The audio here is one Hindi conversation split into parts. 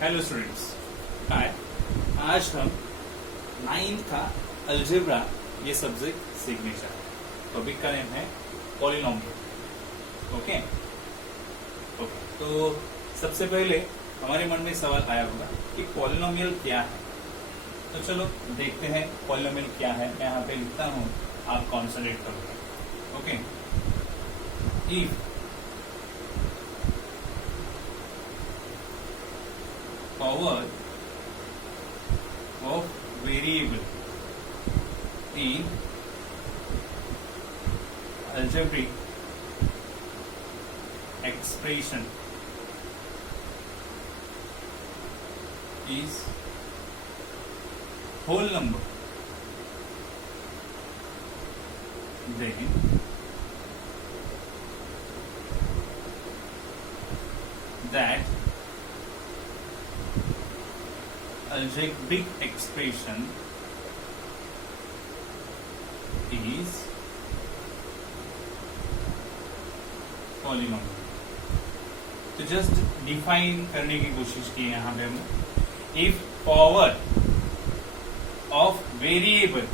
हेलो स्टूडेंट्स, हाय। आज हम 9th का अलजेब्रा ये सब्जेक्ट सीखने जा रहे हैं। टॉपिक का नेम है पॉलिनोमियल। ओके, तो सबसे पहले हमारे मन में सवाल आया होगा कि पॉलिनोमियल क्या है। तो चलो देखते हैं पॉलिनोमियल क्या है। मैं यहाँ पे लिखता हूँ, आप कॉन्सेंट्रेट करोगे। Okay, if power of variable in algebraic expression is whole number, then that algebraic expression is polynomial। तो जस्ट डिफाइन करने की कोशिश की यहां पे हमने। If power of variable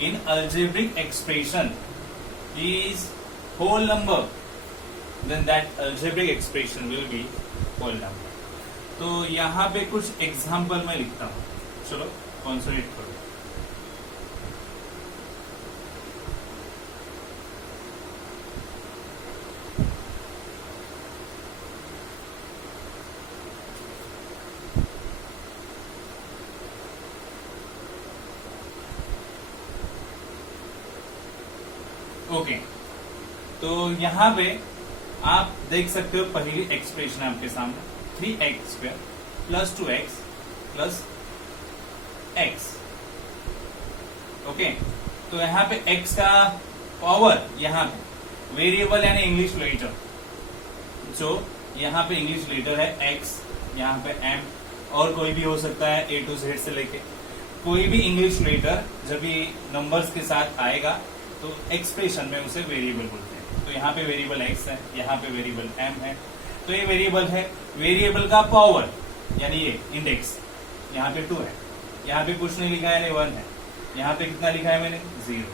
in algebraic expression is whole number, then that algebraic expression will be polynomial। तो यहाँ पे कुछ एग्जाम्पल मैं लिखता हूं, चलो कॉन्सेंट्रेट करो। ओके, तो यहाँ पे आप देख सकते हो पहली एक्सप्रेशन आपके सामने 3x² + 2x + x। ओके, तो यहाँ पे x का पावर, यहाँ पे वेरिएबल यानी इंग्लिश लेटर, जो यहाँ पे इंग्लिश लेटर है x, यहाँ पे m, और कोई भी हो सकता है A to Z से लेके कोई भी इंग्लिश लेटर जब भी नंबर्स के साथ आएगा तो एक्सप्रेशन में उसे वेरिएबल बोलते हैं। तो यहाँ पे वेरिएबल x है, यहाँ पे वेरिएबल m है। तो ये वेरिएबल है, वेरिएबल का पावर यानी ये इंडेक्स यहाँ पे 2 है, यहाँ पे कुछ नहीं लिखा है यानी 1 है, यहाँ पे कितना लिखा है मैंने 0,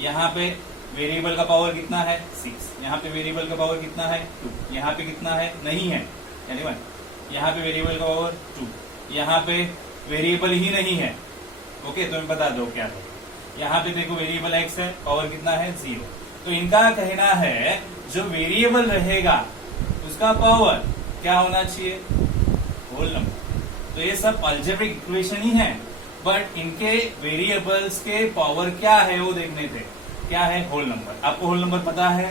यहाँ पे वेरिएबल का पावर कितना है 6, यहाँ पे वेरिएबल का पावर कितना है 2, यहाँ पे कितना है नहीं है यानी 1, यहाँ पे वेरिएबल का पावर 2, यहाँ पे वेरिएबल ही नहीं है। ओके, तो मैं बता दो क्या है। यहाँ पे देखो वेरिएबल x है, पावर कितना है 0। तो इनका कहना है जो वेरिएबल रहेगा उसका पावर क्या होना चाहिए, होल नंबर। तो ये सब अलजेब्रिक इक्वेशन ही है, बट इनके वेरिएबल्स के पावर क्या है वो देखने थे। क्या है, होल नंबर। आपको होल नंबर पता है,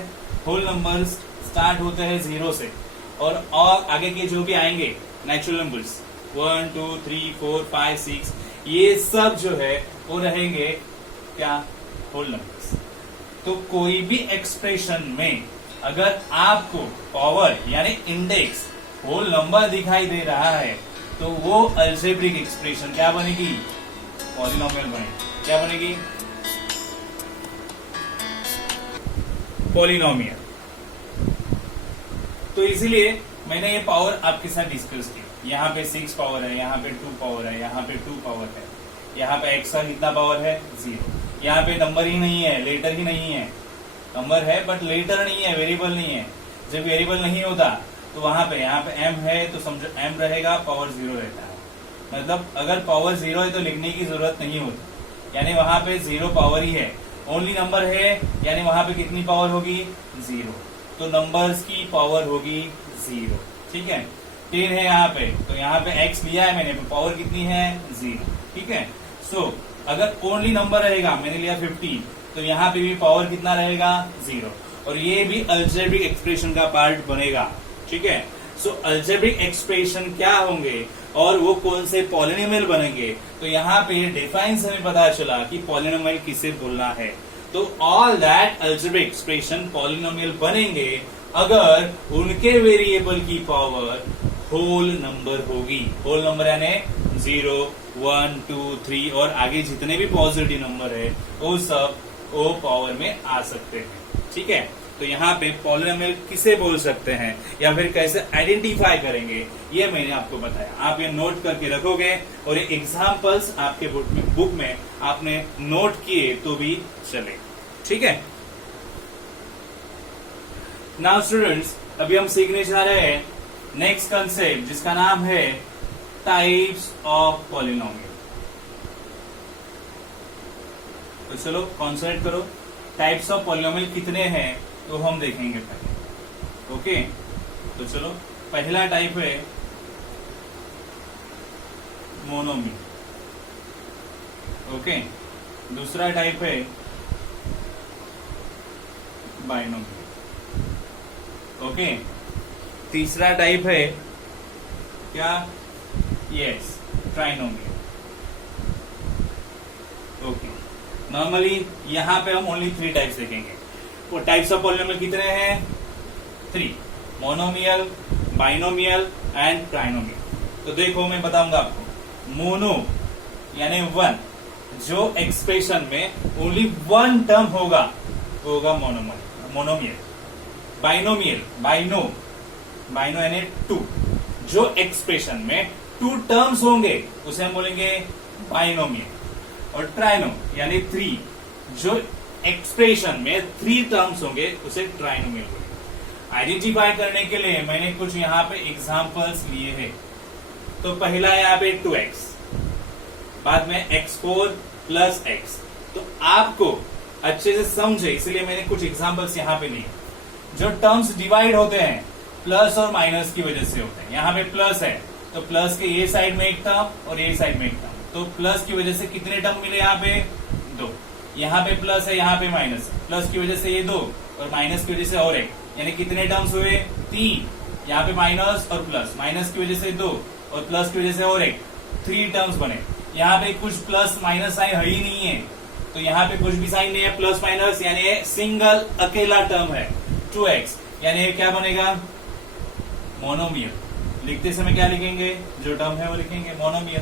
होल नंबर स्टार्ट होते हैं 0 से और आगे के जो भी आएंगे नेचुरल नंबर्स 1 2 3 4 5 6 ये सब जो है वो रहेंगे क्या, होल नंबर्स। तो कोई भी एक्सप्रेशन में अगर आपको पावर यानी इंडेक्स होल नंबर दिखाई दे रहा है तो वो अलजेब्रिक एक्सप्रेशन क्या बनेगी, पॉलिनोमियल बनेगी। क्या बनेगी, पॉलिनोमियल। तो इसीलिए मैंने ये पावर आपके साथ डिस्कस की। यहाँ पे 6 पावर है, यहाँ पे 2 पावर है, यहाँ पे 2 पावर है, यहाँ पे x का कितना पावर है 0। यहाँ पे नंबर ही नहीं है, लेटर ही नहीं है, नंबर है बट लेटर नहीं है, वेरिएबल नहीं है। जब वेरिएबल नहीं होता तो वहां पे यहाँ पे m है तो समझो m रहेगा, पावर 0 रहता है। मतलब अगर पावर 0 है तो लिखने की जरूरत नहीं होती, यानी वहां पे 0 पावर ही है। ओनली नंबर है यानी वहां पे कितनी पावर होगी 0, तो नंबर्स की पावर होगी 0। ठीक है, 10 है यहाँ पे, तो यहाँ पे x लिया है मैंने, पावर कितनी है 0। ठीक है, सो अगर ओनली नंबर रहेगा, मैंने लिया 15, तो यहाँ पे भी पावर कितना रहेगा 0, और ये भी अलजेब्रिक एक्सप्रेशन का पार्ट बनेगा। ठीक है, सो अलजेब्रिक एक्सप्रेशन क्या होंगे और वो कौन से पॉलिनोमियल बनेंगे। तो यहाँ पे डिफाइन से हमें पता चला कि पॉलिनोमियल किसे बोलना है। तो all that algebraic expression polynomial बनेंगे अगर उनके वेरिएबल की पावर होल नंबर होगी। होल नंबर यानी 0 1 2 3 और आगे जितने भी पॉजिटिव नंबर है वो सब ओ पावर में आ सकते हैं। ठीक है, तो यहाँ पे पॉलिनोमियल किसे बोल सकते हैं या फिर कैसे आइडेंटिफाई करेंगे, ये मैंने आपको बताया। आप ये नोट करके रखोगे और ये एग्जाम्पल्स आपके बुक में आपने नोट किए तो भी चले, ठीक है। नाउ स्टूडेंट्स, अभी हम सीखने जा रहे हैं नेक्स्ट कंसेप्ट जिसका नाम है टाइप्स ऑफ पॉलिनोमियल। तो चलो कॉन्सेंट्रेट करो, टाइप्स ऑफ पॉलिनोमियल कितने हैं तो हम देखेंगे पहले। ओके, तो चलो पहला टाइप है मोनोमियल। ओके, दूसरा टाइप है बाइनोमियल। ओके, तीसरा टाइप है क्या, यस, ट्राइनोमियल। ओके, नॉर्मली यहां पे हम ओनली 3 टाइप्स देखेंगे। वो टाइप्स ऑफ पॉलिनोमियल कितने हैं, 3, मोनोमियल, बाइनोमियल एंड ट्राइनोमियल। तो देखो मैं बताऊंगा आपको, मोनो यानी 1, जो एक्सप्रेशन में ओनली 1 टर्म होगा वो होगा मोनोमियल। बाइनोमियल, बाइनो यानी 2, जो एक्सप्रेशन में 2 टर्म्स होंगे उसे हम बोलेंगे बाइनोमियल। और ट्राइनो यानी 3, जो एक्सप्रेशन में 3 टर्म्स होंगे उसे ट्राइनोमियल बोलेंगे। आइडेंटिफाई करने के लिए मैंने कुछ यहाँ पे एग्जांपल्स लिए हैं। तो पहला है यहाँ पे 2x, बाद में x4 प्लस x। तो आपको अच्छे से समझे इसलिए मैंने कुछ एग्जांपल्स यहाँ पे लिए। जो टर्म्स डिवाइड होते हैं प्लस और माइनस की वजह से होते हैं। यहाँ पे प्लस है तो प्लस के ये साइड में एक टर्म और ये साइड में एक टर्म, तो प्लस की वजह से कितने टर्म मिले, यहाँ पे 2। यहाँ पे प्लस है, यहाँ पे माइनस है, प्लस की वजह से ये 2 और माइनस की वजह से और एक, यानी कितने टर्म्स हुए, 3। यहाँ पे माइनस और प्लस, माइनस की वजह से 2 और प्लस की वजह से और एक, 3 टर्म्स बने। यहाँ पे कुछ प्लस माइनस साइन है ही नहीं है, तो यहाँ पे कुछ भी साइन नहीं है प्लस माइनस, यानी सिंगल अकेला टर्म है 2x, यानी क्या बनेगा, मोनोमियल। लिखते समय क्या लिखेंगे, जो टर्म है वो लिखेंगे मोनोमियल।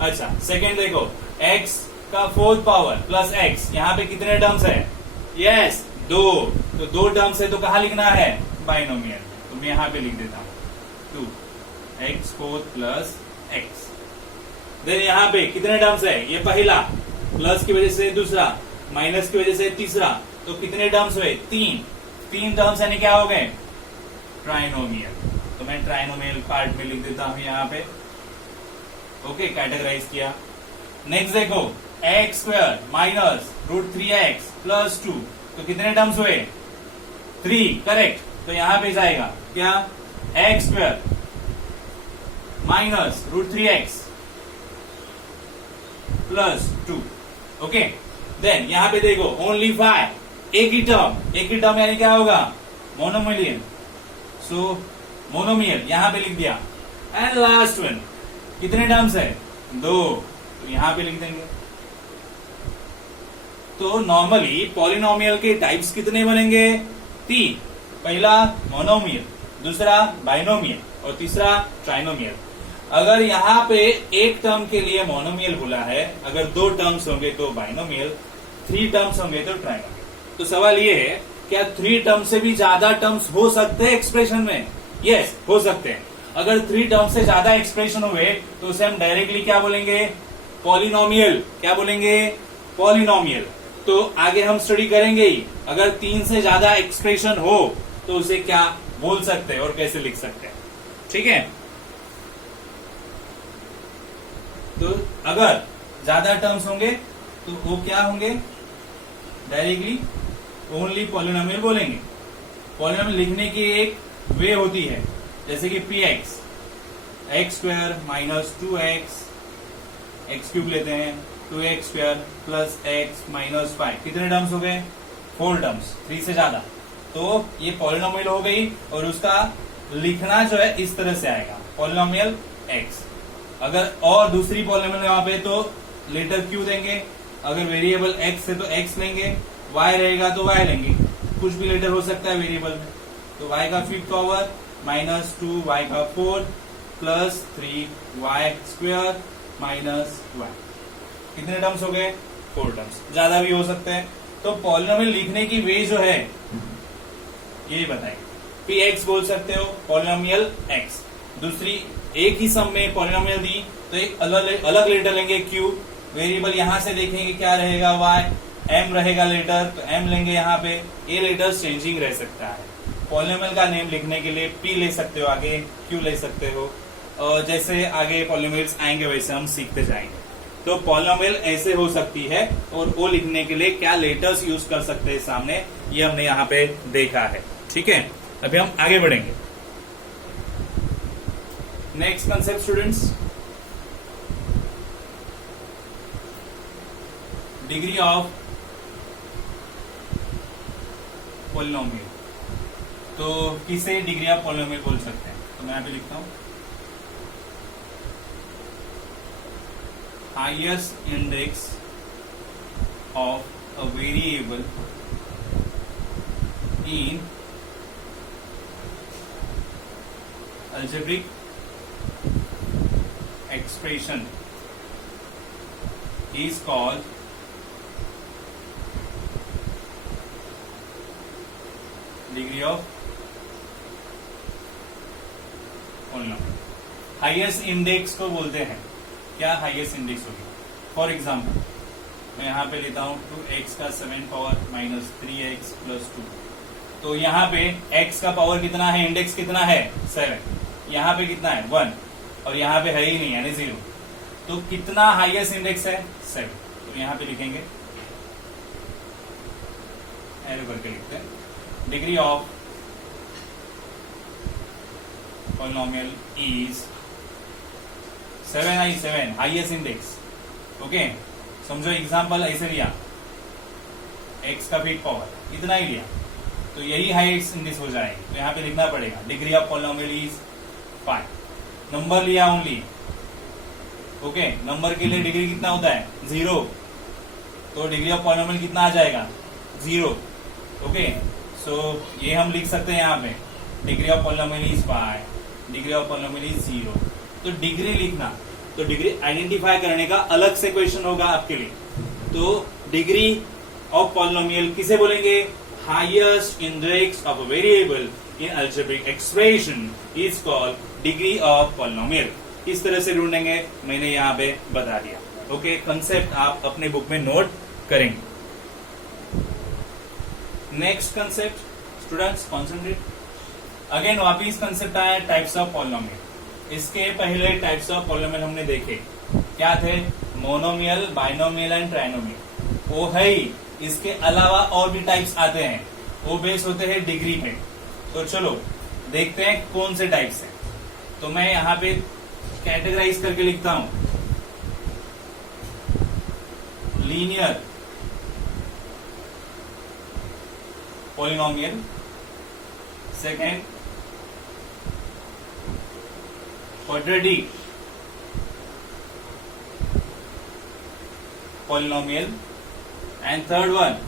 अच्छा, सेकेंड देखो, x का 4th पावर प्लस x, यहाँ पे कितने टर्म्स है, यस 2, तो 2 टर्म्स है तो कहाँ लिखना है, बाइनोमियल। तो मैं यहाँ पे लिख देता हूँ 2x4 प्लस x। देन यहाँ पे कितने टर्म्स है, ये पहला, प्लस की वजह से दूसरा, माइनस की वजह से तीसरा, तो कितने टर्म्स हुए, 3 टर्म्स यानी क्या हो गए, ट्राइनोमियल। तो मैं ट्राइनोमियल पार्ट में लिख देता हूं यहाँ पे। ओके, कैटेगराइज किया। नेक्स्ट देखो, x² माइनस √3x प्लस 2, तो कितने टर्म्स हुए, 3, करेक्ट। तो यहां पे जाएगा क्या, x² minus √3x plus 2। Okay, then यहां पे देखो ओनली 5, एक ही टर्म यानी क्या होगा, मोनोमियल। सो मोनोमियल यहां पे लिख दिया। एंड लास्ट वन, कितने टर्म्स है, 2, तो यहां पे लिख देंगे। तो नॉर्मली पॉलिनोमियल के टाइप्स कितने बनेंगे, 3। पहला मोनोमियल, दूसरा बाइनोमियल और तीसरा ट्राइनोमियल। अगर यहाँ पे एक टर्म के लिए मोनोमियल बोला है, अगर 2 टर्म्स होंगे तो बाइनोमियल, 3 टर्म्स होंगे तो ट्राइनोमियल। तो सवाल ये है, क्या 3 टर्म से भी ज्यादा टर्म्स हो सकते हैं एक्सप्रेशन में, यस हो सकते हैं। अगर 3 टर्म से ज्यादा एक्सप्रेशन हुए तो उसे हम डायरेक्टली क्या बोलेंगे, पॉलिनोमियल। क्या बोलेंगे, पॉलिनोमियल। तो आगे हम स्टडी करेंगे ही, अगर 3 से ज्यादा एक्सप्रेशन हो तो उसे क्या बोल सकते हैं और कैसे लिख सकते हैं, ठीक है। तो अगर ज्यादा टर्म्स होंगे तो वो क्या होंगे, डायरेक्टली ओनली पॉलिनोमियल बोलेंगे। पॉलिनोमियल लिखने की एक वे होती है, जैसे कि px, x² minus 2x, x³ लेते हैं, 2x² प्लस x माइनस 5, कितने टर्म्स हो गए, 4 टर्म्स, 3 से ज्यादा, तो ये पॉलिनोमियल हो गई। और उसका लिखना जो है इस तरह से आएगा, पॉलिनोमियल x। अगर और दूसरी पॉलिनोमियल वहां पे तो लेटर q देंगे, अगर वेरिएबल x है तो x लेंगे, y रहेगा तो y लेंगे, कुछ भी लेटर हो सकता है वेरिएबल में। तो y का 5th पावर माइनस 2, y का 4 प्लस 3y² माइनस y, कितने टर्म्स हो गए, 4 टर्म्स। ज्यादा भी हो सकते हैं, तो पॉलिनोमियल लिखने की वे जो है ये बताएंगे। पी एक्स बोल सकते हो, पॉलिनोमियल एक्स। दूसरी, एक ही सम में पॉलिनोमियल दी तो एक अलग लेटर लेंगे क्यू, वेरिएबल यहां से देखेंगे क्या रहेगा वाई, एम रहेगा लेटर तो एम लेंगे यहाँ पे, ए लेटर चेंजिंग रह सकता है। पॉलिनोमियल का नेम लिखने के लिए पी ले सकते हो, आगे क्यू ले सकते हो, और जैसे आगे पॉलिनोमियल्स आएंगे वैसे हम सीखते जाएंगे। तो पॉलिनोमियल ऐसे हो सकती है, और वो लिखने के लिए क्या लेटर्स यूज कर सकते हैं सामने, ये हमने यहाँ पे देखा है। ठीक है, अभी हम आगे बढ़ेंगे। Next concept students, degree of polynomial. तो किसे डिग्री ऑफ पॉलिनोमियल बोल सकते हैं? तो मैं यहाँ पे लिखता हूं, highest index of a variable in algebraic expression is called degree of polynomial। Highest index को बोलते हैं, क्या हाईएस्ट इंडेक्स होगी? फॉर एग्जाम्पल मैं यहाँ पे लेता हूँ 2x का 7 पावर माइनस 3x प्लस 2। तो यहाँ पे x का पावर कितना है, इंडेक्स कितना है 7, यहाँ पे कितना है 1, और यहाँ पे है ही नहीं यानी 0। तो कितना हाईएस्ट इंडेक्स है 7। तो यहाँ पे लिखेंगे, एरो करके लिखते हैं, degree of polynomial is 7 highest index. Okay, समझो एग्जांपल ऐसे लिया, x का फिट पावर इतना ही लिया तो यही हाईएस्ट इंडेक्स हो जाएगी। तो यहाँ पे लिखना पड़ेगा degree of polynomial is 5। Number लिया ओनली, ओके, नंबर के लिए डिग्री कितना होता है 0, तो डिग्री ऑफ पॉलिनोमियल कितना आ जाएगा 0। ओके, सो ये हम लिख सकते हैं यहाँ पे degree of polynomial is 5, degree of polynomial is 0। तो डिग्री लिखना, तो डिग्री आइडेंटिफाई करने का अलग से क्वेश्चन होगा आपके लिए। तो डिग्री ऑफ पॉलिनोमियल किसे बोलेंगे? Highest index of a variable in algebraic expression is called degree of polynomial. इस तरह से ढूंढेंगे, मैंने यहाँ पे बता दिया। ओके, कंसेप्ट आप अपने बुक में नोट करेंगे। Next concept students, concentrate. Again वापिस कंसेप्ट आया टाइप्स ऑफ पॉलिनोमियल। इसके पहले टाइप्स ऑफ पॉलिनोमियल हमने देखे, क्या थे? Monomial, binomial and trinomial. वो है ही, इसके अलावा और भी टाइप्स आते हैं, वो बेस होते हैं डिग्री पे। तो चलो देखते हैं कौन से टाइप्स हैं। तो मैं यहाँ पे कैटेगराइज करके लिखता हूं, linear polynomial, second quadratic polynomial, and third one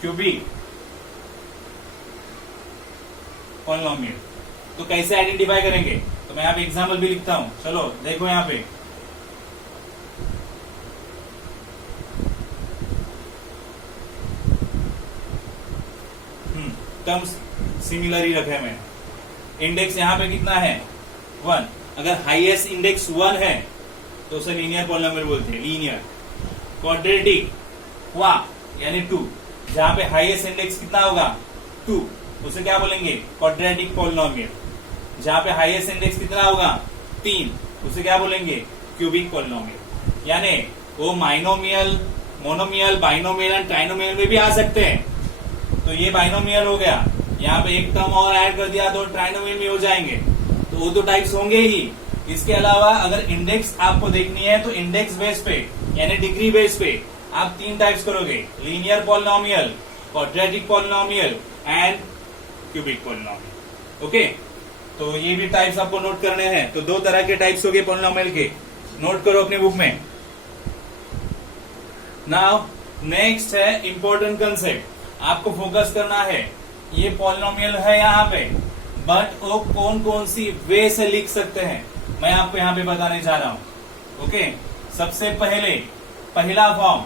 cubic polynomial. तो कैसे आइडेंटिफाई करेंगे? तो मैं यहाँ पे एग्जाम्पल भी लिखता हूं, चलो देखो यहाँ पे। टर्म्स सिमिलर ही रखे मैंने। इंडेक्स यहाँ पे कितना है 1, अगर हाईएस्ट इंडेक्स 1 है तो उसे लीनियर पॉलिनोमियल बोलते हैं, लीनियर। क्वाड्रेटिक हुआ यानी 2, जहां पे हाईएस्ट इंडेक्स कितना होगा 2, उसे क्या बोलेंगे? Quadratic polynomial. जहां पे हाईएस्ट इंडेक्स कितना होगा 3, उसे क्या बोलेंगे? Cubic polynomial. यानी वो माइनोमियल, मोनोमियल, बाइनोमियल एंड ट्राइनोमियल में भी आ सकते हैं। तो ये बाइनोमियल हो गया, यहाँ पे एक टर्म और ऐड कर दिया तो ट्राइनोमियल में हो जाएंगे। तो वो तो टाइप्स होंगे ही। इसके अलावा अगर इंडेक्स आपको देखनी है तो इंडेक्स बेस पे यानी डिग्री बेस पे आप 3 टाइप्स करोगे, linear polynomial, quadratic polynomial and cubic polynomial. Okay, तो ये भी टाइप्स आपको नोट करने हैं। तो 2 तरह के टाइप्स हो गए पॉलिनोमियल के, नोट करो अपने बुक में। नाउ नेक्स्ट है इंपॉर्टेंट कंसेप्ट, आपको फोकस करना है। ये पॉलिनोमियल है यहाँ पे, बट वो कौन कौन सी वे से लिख सकते हैं मैं आपको यहाँ पे बताने जा रहा हूं। ओके, सबसे पहले पहला फॉर्म,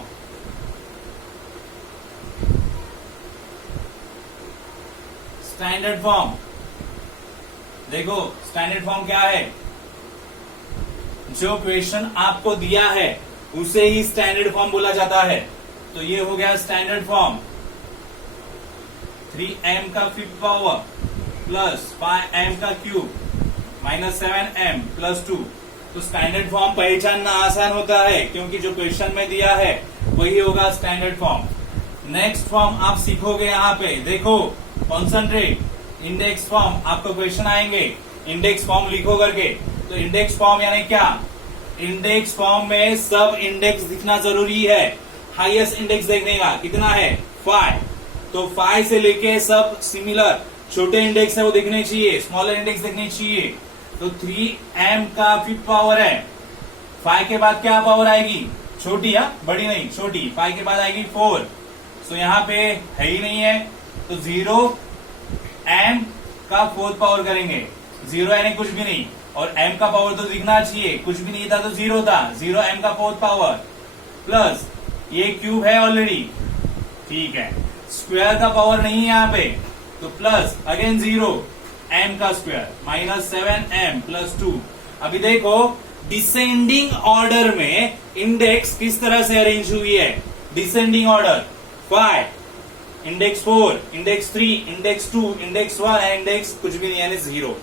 स्टैंडर्ड फॉर्म। देखो स्टैंडर्ड फॉर्म क्या है, जो क्वेश्चन आपको दिया है उसे ही स्टैंडर्ड फॉर्म बोला जाता है। तो ये हो गया स्टैंडर्ड फॉर्म, 3m का फिफ्थ पावर प्लस 5m का क्यूब माइनस 7m प्लस 2। तो स्टैंडर्ड फॉर्म पहचानना आसान होता है क्योंकि जो क्वेश्चन में दिया है वही होगा स्टैंडर्ड फॉर्म। नेक्स्ट फॉर्म आप सीखोगे यहाँ पे, देखो कॉन्सेंट्रेट, इंडेक्स फॉर्म। आपको क्वेश्चन आएंगे इंडेक्स फॉर्म लिखो करके, तो इंडेक्स फॉर्म यानी क्या, इंडेक्स फॉर्म में सब इंडेक्स दिखना जरूरी है। हाईएस्ट इंडेक्स देखने का कितना है 5, तो 5 से लेके सब सिमिलर छोटे इंडेक्स है वो दिखने चाहिए, स्मॉलर इंडेक्स दिखने चाहिए। तो 3m का फिफ्थ पावर है, 5 के बाद क्या पावर आएगी, छोटी या बड़ी नहीं, छोटी, 5 के बाद आएगी 4। तो यहाँ पे है ही नहीं है, तो 0m का फोर्थ पावर करेंगे, 0 यानी कुछ भी नहीं, और m का पावर तो दिखना चाहिए, कुछ भी नहीं था तो 0 था, 0m का फोर्थ पावर प्लस ये क्यूब है ऑलरेडी, ठीक है। स्क्वायर का पावर नहीं है यहाँ पे, तो प्लस अगेन 0 m का स्क्वायर माइनस 7m प्लस 2। अभी देखो डिसेंडिंग ऑर्डर में इंडेक्स किस तरह से अरेंज हुई है, descending order 5, index 4, index 3, index 2, index 1 and index कुछ भी नहीं यानी 0।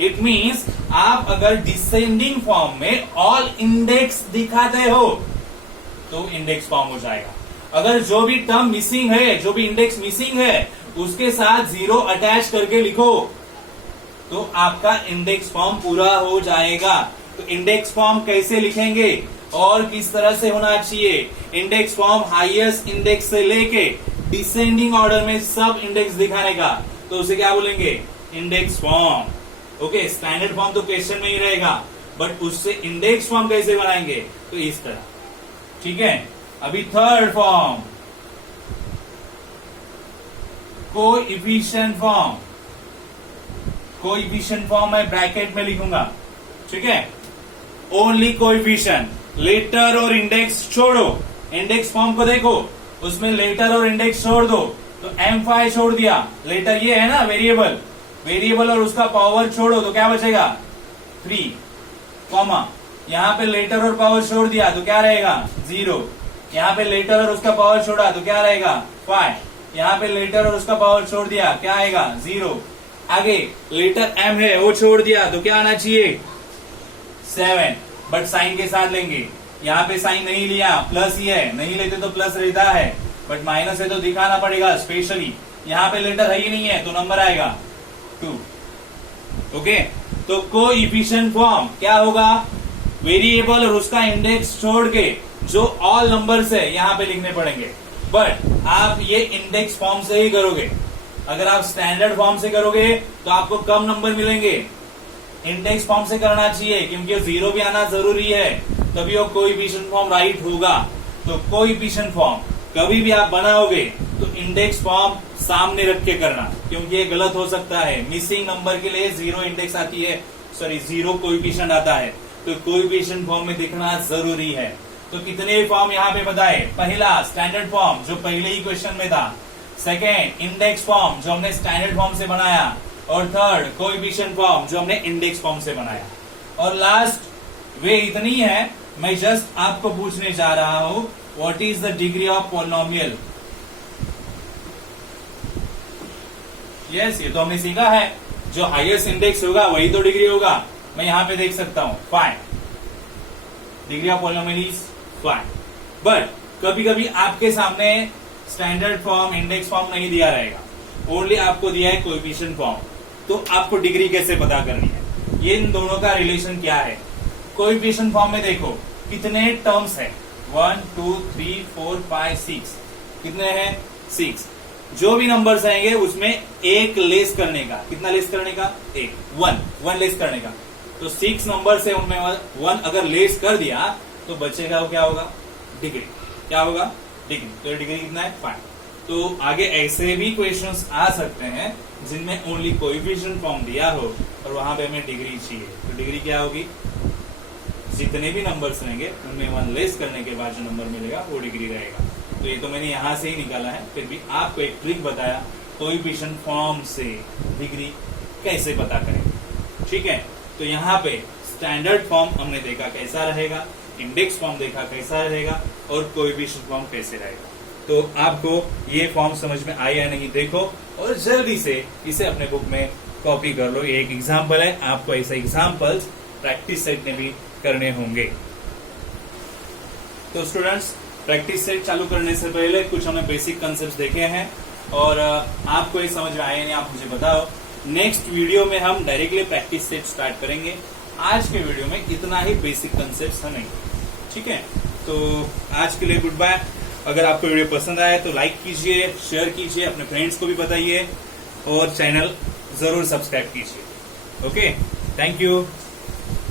इट मीन्स आप अगर डिसेंडिंग फॉर्म में ऑल इंडेक्स दिखाते हो तो इंडेक्स फॉर्म हो जाएगा। अगर जो भी टर्म मिसिंग है, जो भी इंडेक्स मिसिंग है उसके साथ 0 अटैच करके लिखो तो आपका इंडेक्स फॉर्म पूरा हो जाएगा। तो इंडेक्स फॉर्म कैसे लिखेंगे और किस तरह से होना चाहिए, इंडेक्स फॉर्म हाईएस्ट इंडेक्स से लेके डिसेंडिंग ऑर्डर में सब इंडेक्स दिखाने का, तो उसे क्या बोलेंगे, index form. Okay, standard form तो क्वेश्चन में ही रहेगा, बट उससे इंडेक्स फॉर्म कैसे बनाएंगे, तो इस तरह, ठीक है। अभी third form, coefficient form. Coefficient form मैं ब्रैकेट में लिखूंगा, ठीक है, ओनली कोएफिशिएंट, लेटर और इंडेक्स छोड़ो। इंडेक्स फॉर्म को देखो, उसमें लेटर और इंडेक्स छोड़ दो, तो m5 छोड़ दिया, लेटर ये है ना वेरिएबल, वेरिएबल और उसका पावर छोड़ो तो क्या बचेगा 3, कॉमा यहाँ पे लेटर और पावर छोड़ दिया तो क्या रहेगा 0, यहाँ पे लेटर और उसका पावर छोड़ा तो क्या रहेगा 5, यहाँ पे लेटर और उसका पावर छोड़ दिया क्या आएगा 0। आगे लेटर m है वो छोड़ दिया तो क्या आना चाहिए 7, बट साइन के साथ लेंगे, यहाँ पे साइन नहीं लिया, प्लस ही है, नहीं लेते तो प्लस रहता है, बट माइनस है तो दिखाना पड़ेगा स्पेशली। यहाँ पे लेटर है ही नहीं है तो नंबर आएगा 2। ओके, तो कोएफिशिएंट फॉर्म क्या होगा, वेरिएबल और उसका इंडेक्स छोड़ के जो ऑल नंबर्स है यहाँ पे लिखने पड़ेंगे, बट आप ये इंडेक्स फॉर्म से ही करोगे। अगर आप स्टैंडर्ड फॉर्म से करोगे तो आपको कम नंबर मिलेंगे, इंडेक्स फॉर्म से करना चाहिए क्योंकि 0 भी आना जरूरी है, तभी वो कोएफिशिएंट फॉर्म राइट होगा। तो कोएफिशिएंट फॉर्म कभी भी आप बनाओगे तो इंडेक्स फॉर्म सामने रख के करना, क्योंकि ये गलत हो सकता है, मिसिंग नंबर के लिए 0 इंडेक्स आती है, सॉरी 0 कोएफिशिएंट आता है, तो कोएफिशिएंट फॉर्म में दिखना जरूरी है। तो कितने फॉर्म यहाँ पे बताए, पहला स्टैंडर्ड फॉर्म जो पहले ही क्वेश्चन में था, सेकेंड इंडेक्स फॉर्म जो हमने स्टैंडर्ड फॉर्म से बनाया, और थर्ड कोएफिशिएंट फॉर्म जो हमने इंडेक्स फॉर्म से बनाया। और लास्ट वे इतनी है, मैं जस्ट आपको पूछने जा रहा हूं what is the degree of polynomial. Yes, ये तो हमने सीखा है, जो हाईएस्ट इंडेक्स होगा वही तो डिग्री होगा। मैं यहां पे देख सकता हूं 5, degree of polynomial is 5, but कभी कभी आपके सामने स्टैंडर्ड फॉर्म इंडेक्स फॉर्म नहीं दिया रहेगा, ओनली आपको दिया है कोएफिशिएंट फॉर्म, तो आपको डिग्री कैसे पता करनी है, ये इन दोनों का रिलेशन क्या है। कोएफिशिएंट फॉर्म में देखो कितने टर्म्स है, 1 2 3 4 5 6, कितने हैं 6। जो भी नंबर्स आएंगे उसमें एक लेस करने का, कितना लेस करने का, एक, 1 लेस करने का, तो 6 नंबर्स है उनमें 1 अगर लेस कर दिया तो बचेगा वो क्या होगा, डिग्री, क्या होगा डिग्री। तो डिग्री कितना है 5। तो आगे ऐसे भी क्वेश्चंस आ सकते हैं जिनमें ओनली कोएफिशिएंट फॉर्म दिया हो और वहां पे हमें डिग्री चाहिए, तो डिग्री क्या होगी जितने भी नंबर्स रहेंगे उनमें 1 लेस करने के बाद जो नंबर मिलेगा वो डिग्री रहेगा। तो ये तो मैंने यहां से ही निकाला है, फिर भी आपको एक ट्रिक बताया कोएफिशिएंट फॉर्म से डिग्री कैसे पता करें। ठीक है, तो यहाँ पे स्टैंडर्ड फॉर्म हमने देखा कैसा रहेगा, इंडेक्स फॉर्म देखा कैसा रहेगा, और कोएफिशिएंट फॉर्म कैसे रहेगा। तो आपको ये फॉर्म समझ में आया या नहीं देखो, और जल्दी से इसे अपने बुक में कॉपी कर लो। ये एक एग्जाम्पल है, आपको ऐसे एग्जाम्पल्स प्रैक्टिस सेट में भी करने होंगे। तो स्टूडेंट्स, प्रैक्टिस सेट चालू करने से पहले कुछ हमने बेसिक कंसेप्ट देखे हैं, और आपको ये समझ में आया नहीं आप मुझे बताओ। नेक्स्ट वीडियो में हम डायरेक्टली प्रैक्टिस सेट स्टार्ट करेंगे। आज के वीडियो में इतना ही बेसिक कंसेप्ट है। ठीक है, तो आज के लिए गुड बाय। अगर आपको वीडियो पसंद आया तो लाइक कीजिए, शेयर कीजिए, अपने फ्रेंड्स को भी बताइए, और चैनल जरूर सब्सक्राइब कीजिए। Okay, thank you.